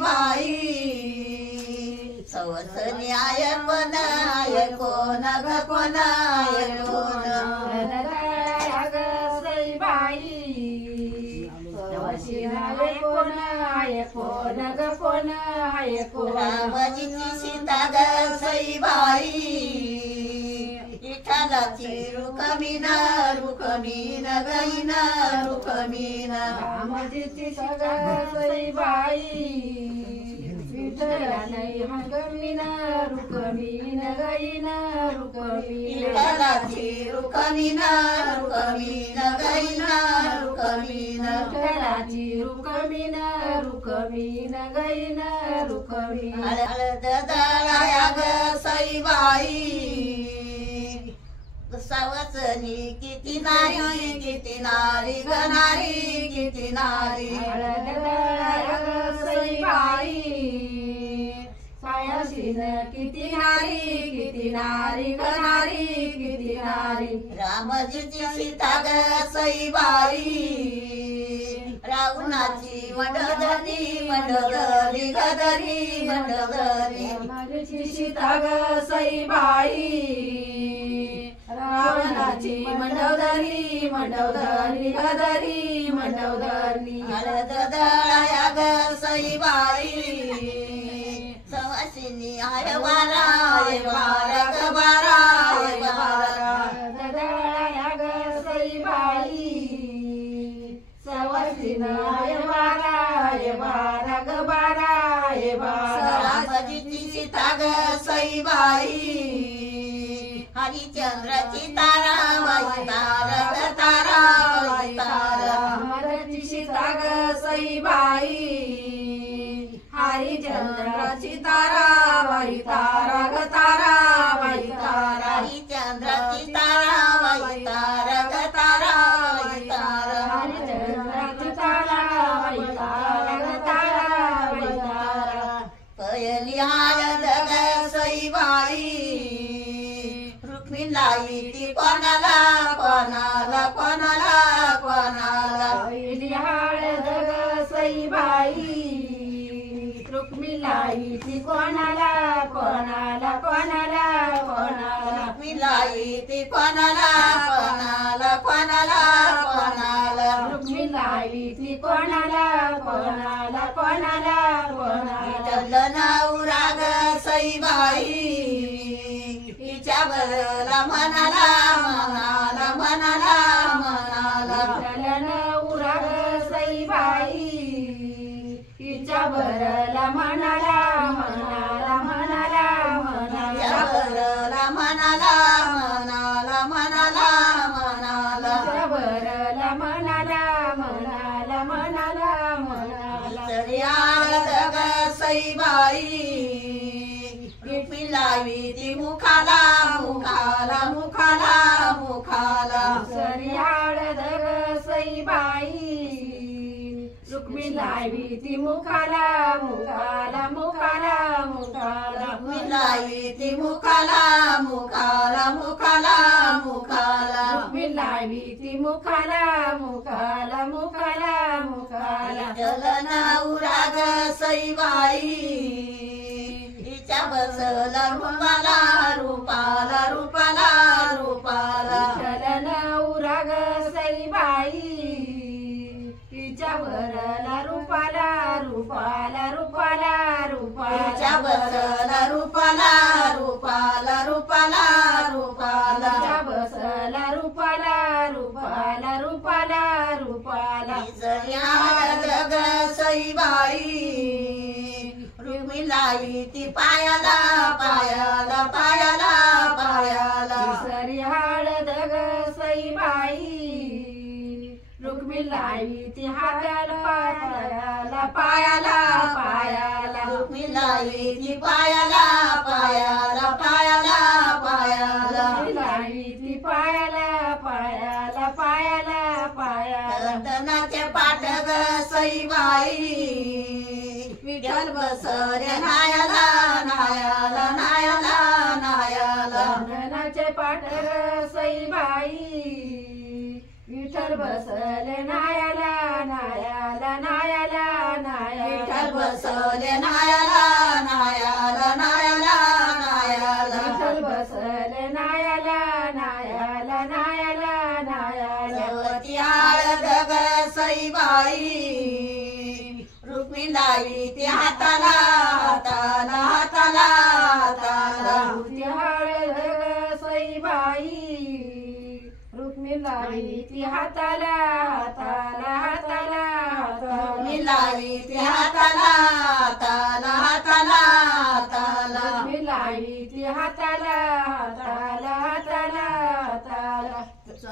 सईबाई सवस न्याय कोणाय कोण ग कोणाय कोण ग सईबाई सवसी न्याय कोणाय कोण ग कोणाय कोण रामजीची सीता ग सईबाई विठ्ठलाची रुक्मिणा रुक्मिणा गईना रुक्मिणा रामजीची सीता ग सईबाई विठ्ठलाची रुक्मिणा रुक्मिणा गईना रुक्मिणा विठ्ठलाची रुक्मिणा रुक्मिणा गईना रुक्मिणा विठ्ठलाची रुक्मिणा रुक्मिणा गईना रुक्मिणा हळद दळाया ग सईबाई सवसनी किती नारी किती नारी ग नारी किती नारी हळद दळाया ग सईबाई सायाशीन किती नारी ग नारी किती नारी रामजीची सीता ग सईबाई रावणाची मंडोदरी मंडोदरी गदरी मंडोदरी रामाची सीता ग सईबाई रावणाची मंडोदरी मंडोदरी गदरी मंडोदरी हळद दळाया ग सईबाई सवासिनी आय बारा ग बारा दळाया ग सईबाई सवासीन आय बारा ग बारा रामजीची सीता ग सईबाई हरिचंद्राची तारा वाई तारा ग तारा वाई तारा रामाची सीता ग सईबाई हरिचंद्राची तारा वाई तारा ग तारा वाई तारा हरिचंद्राची तारा वाई तारा ग तारा वाई तारा हरिचंद्राची तारा वाई तारा ग तारा वाई तारा पयली हळद ग सईबाई रुक्मिणीलाई ती कोणाला कोणाला कोणाला कोणाला पहिली हळद ग सईबाई रुक्मिणीलाई ती कोणाला कोणाला कोणाला कोणाला रुक्मिणीलाई ती कोणाला कोणाला कोणाला कोणाला रुक्मिणीलाई ती कोणाला कोणाला कोणाला कोणाला नवरा ग सईबाई हिच्या बरला म्हणाला म्हणाला म्हणाला म्हणाला नवरा ग सईबाई हिच्या बरला म्हणाला म्हणाला म्हणाला म्हणाला बरला म्हणाला म्हणाला म्हणाला म्हणाला हिच्या बरला म्हणाला म्हणाला म्हणाला म्हणाला हळद ग सईबाई रुक्मिणीलाई ती मुखाला मुखाला मुखाला मुखाला सरी हळद ग सईबाई रुक्मिणीलाई ती मुखाला मुखाला मुखाला मुखाला रुक्मिणीलाई ती मुखाला मुखाला मुखाला मुखाला रुक्मिणीलाई ती मुखाला मुखाला मुखाला मुखाला नवरा ग सईबाई हिच्या बसला रूपाला रूपाला रूपाला रूपाला नवरा ग सईबाई हिच्या वरला रूपाला रूपाला रूपाला हिच्या रूपाला बसला रूपाला रूपाला रूपाला रूपाला हिच्या बसला रूपाला रूपाला रूपाला रूपाला हळद ग सईबाई रुक्मिणीलाई ती पायाला पायाला पायाला पायाला सरी हळद ग सईबाई रुक्मिणीलाई ती हाताला पायाला पायाला पायाला रुक्मिणीलाई ती पायाला पायाला पायाला पायाला रुक्मिणीलाई ती पायाला पायाला पायाला पायाला दनाचे पाठ ग सईबाई विठ्ठल बसरे नायाला नायाला नायाला नायाला धनाचे पाठ ग सईबाई विठ्ठल बसले नायाला नायाला नायाला नायाला विठ्ठल बसले रुक्मिणी लावी ती हाताला हाताला हाताला हाताला ती हळद ग सईबाई रुक्मिणी लावी ती हाताला हाताला हाताला हाताला रुक्मिणी लावी ती हाताला हाताला हाताला हाताला रुक्मिणी लावी ती हाताला हाताला हाताला हाताला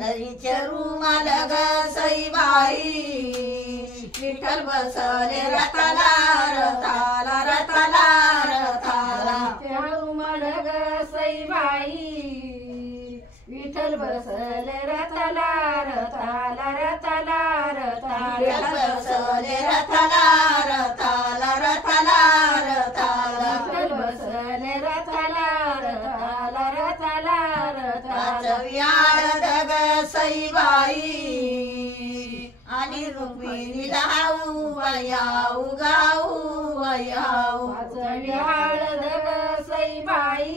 नदीचे रुमाल ग सईबाई विठ्ठल बसले रथाला रथाला रथाला रथाला रुमाल ग सईबाई विठ्ठल बसले रथाला रथाला रथाला विठ्ठल रथाला बसले रथाला रथाला रथाला रथाला विठ्ठल बसले रथाला रथाला रथाला रथाला हळद ग सईबाई आणि रुक्मिणी लावू वयाऊ गाऊ वयाऊ वाचवी हळद ग सईबाई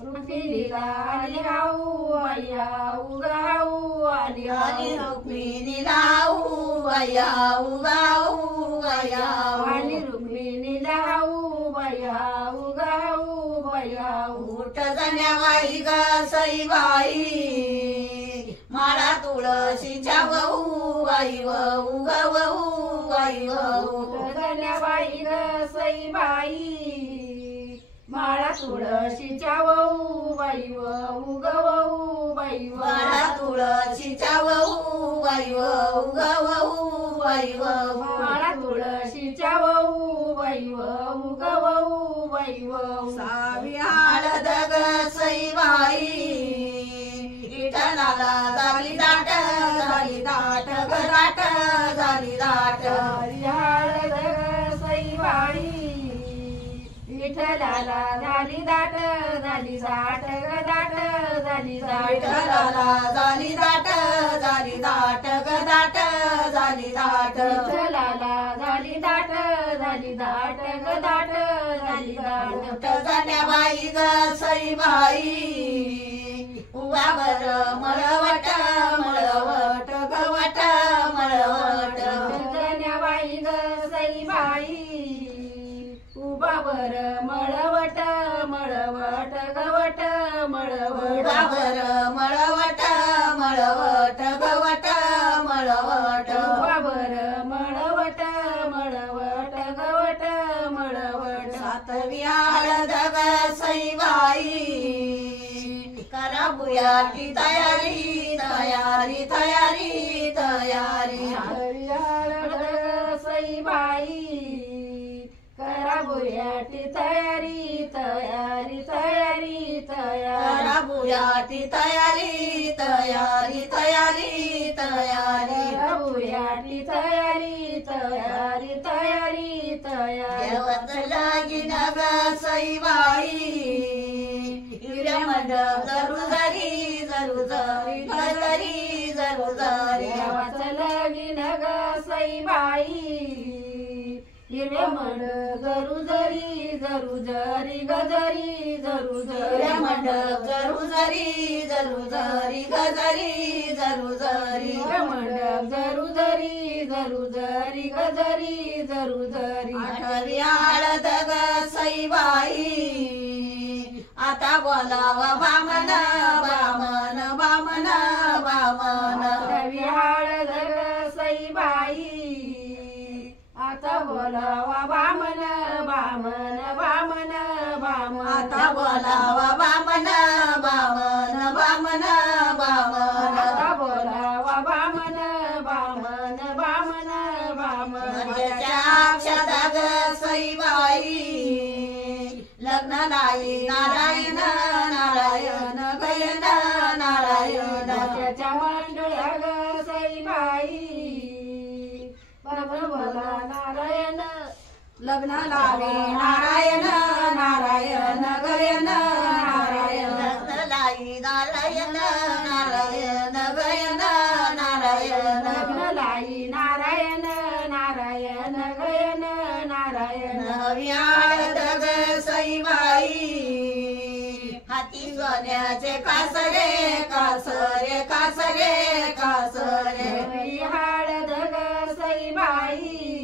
रुक्मिणीला आली हाऊ आऊ गाऊ आली आणि हाऊ रुक्मिणी लावू वयाऊ गाऊ वयाऊ आणि रुक्मिणीला हाऊ आऊ गाऊ आऊ उठ जाण्याबाई ग सईबाई माळा तुळशीच्या वहू आई वहू ग वहू आई वहू धन्याबाई ग सईबाई माळा तुळशीच्या वहू बाई वहू ग वहू बाई माळा तुळशीच्या वहू आई वहू ग वहू आई वहू माळा तुळशीच्या वहू बाई वहू ग वहू बाई वहू सावी हळद ग सईबाई विठ्ठलाला झाली दाट झाली दाट ग दाट झाली दाट हळद ग सईबाई विठ्ठलाला झाली दाट झाली दाट ग दाट झाली दाट विठ्ठलाला झाली दाट झाली दाट ग दाट झाली दाट विठ्ठलाला झाली दाट झाली दाट ग दाट झाली दाट मोठ जाण्याबाई ग सईबाई उवावर मळवट मळवट गवट मळवट धन्याबाई ग सईबाई उभावर मळवट मळवट गवट मळवट उवावर मळवट मळवट गवट मळवट उभावर मळवट मळवट गवट मळवट सातवी हळद ग सईबाई करा बुयाची तयारी तयारी तयारी तयारी हळद सईबाई करा बुयाटी तयारी तयारी तयारी तयारी करा बुयाची तयारी तयारी तयारी तयारी करा बुयाटी तयारी तयारी तयारी तयारी देवत लागीन ग सईबाई हिऱ्या मंडप जरू जरी जरू जरी गजरी जरू जरी देवाचं लगीन ग सईबाई हिरवे मंड जरू जरी जरू जरी गजरी जरू हिऱ्या जरी मंडप जरू जरी जरू जरी गजरी जरू जरी मंडप जरू जरी जरू जरी गजरी जरू जरी आठवी हळद ग सईबाई आता बोलावा बामन बामन बामन बामन रवी हळद ग सईबाई आता बोलावा बामन बामन बामन बामन आता बोलावा बामन बामन बामन बामन आता बोलावा बामन बामन बामन बामन माझ्या अक्षता ग सईबाई लग्न लाई नारायण नारायण गयन नारायण त्याच्या मंडळ्या ग सईबाई बोला नारायण लग्न लावे नारायण नारायण गयन नारायण लग्न लाई नारायण नारायण गयन नारायण लग्न लाई नारायण नारायण गयन नारायण नवी हळद ग सईबाई हाती सोन्याचे कासरे कासरे कासरे कासरे नवी हळद ग सईबाई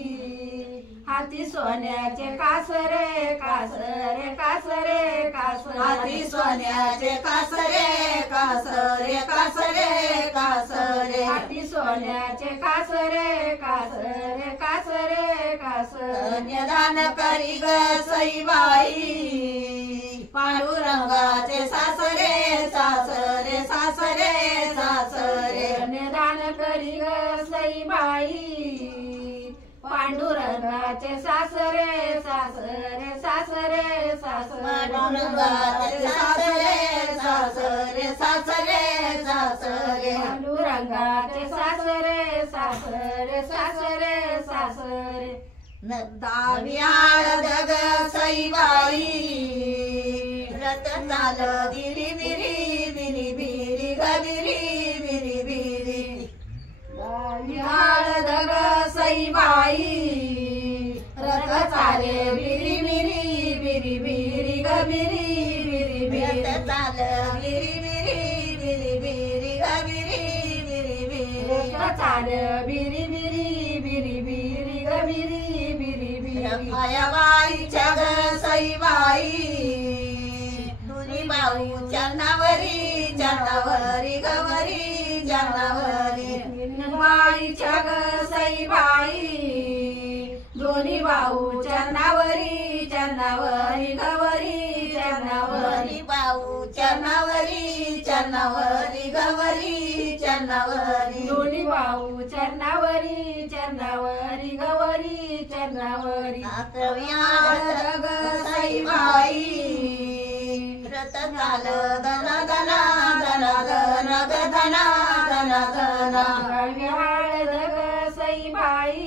हाती सोन्याचे कासरे कासरे कासरे कासरे हाती सोन्याचे कासरे कासरे कासरे कासरे हाती सोन्याचे कासरे कासरे कासरे कासरे कन्यादान करी ग सईबाई पांडुरंगाचे सासरे सासरे सासरे सासरे कन्यादान करी ग सईबाई पांडुरंगाचे सासरे सासरे सासरे सासरे पांडुरंगाचे सासरे सासरे सासरे सासरे पांडुरंगाचे सासरे सासरे सासरे सासरे दावियाळ जग सईबाई रत चाल दिरी दिरी बिरी बिरी गबिरी बिरी बिरी दावियाळ जग सईबाई रथ चाले बिरी बिरी बिरी बिरी गबिरी बिरी बिरी रत चाल बिरी बिरी बिरी बिरी गबिरी बिरी बिरी रथ चाले बिरी बिरी बिरी बिरी गबिरी बिरी बिरी मायाबाईच्या ग सईबाई दुनी भाऊ चरणावरी चरणावरी गवरी चरणावरी बाईच्या ग सईबाई दोन्ही भाऊ चरणावरी चरणावरी गवरी चरणावरी भाऊ चरणावरी चरणावरी गवरी चरणावरी दोन्ही भाऊ चरणावरी चरणावरी गवरी चरणावरी जग सईबाई रत चाल दन दन दन दन ग दन दन दन विहाळ जग सईबाई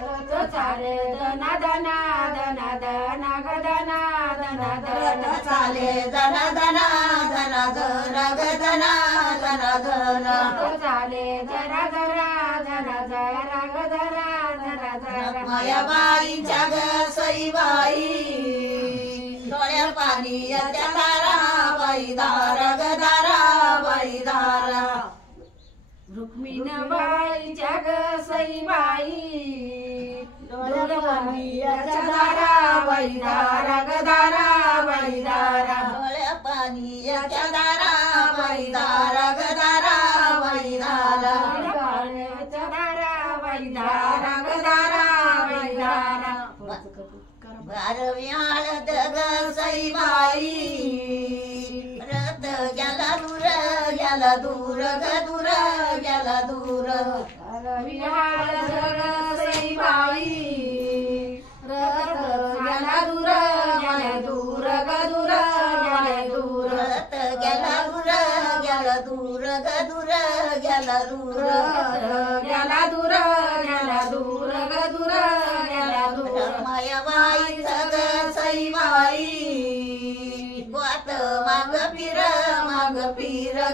रथ चाले दना दना दना दना ग दना दना दना चाले दन दन दन दन ग दन दन दन रथ चाले जरा जरा जरा जरा ग जरा जरा जरा मायाबाईच्या ग सईबाई डोळ्या पाणी त्या दारा बाई दारा ग दारा बाई दारा रुक्मिणीबाईच्या ग सईबाई डोळ्याच्या दारा बाई दारा ग दारा बाई दारा डोळ्या पाणी त्या दारा बाई दारा ग दारा बाई दारा डोळ्याच्या दारा बाई दारा ग दारा बाई दारा गारव्याळ जग सईबाई रथ गेला दूर ग दूर गेला दूर विहाळ जग सईबाई रथ गेला दूर गेला दूर ग दूर गेला दूर रथ गेला दूर ग दूर गेला दूर गेला दूर गेला दूर ग दूर गेला दूर मायाबाई जग सईबाई गोत माग फिर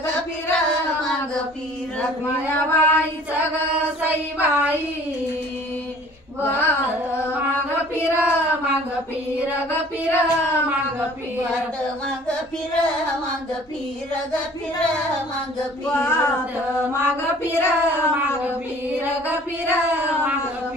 ग फिर माग फिर मायाबाई जग सईबाई माग फिर ग फिर माग फिर माग फिर ग फिर माग फिर माग फिर ग फिर माग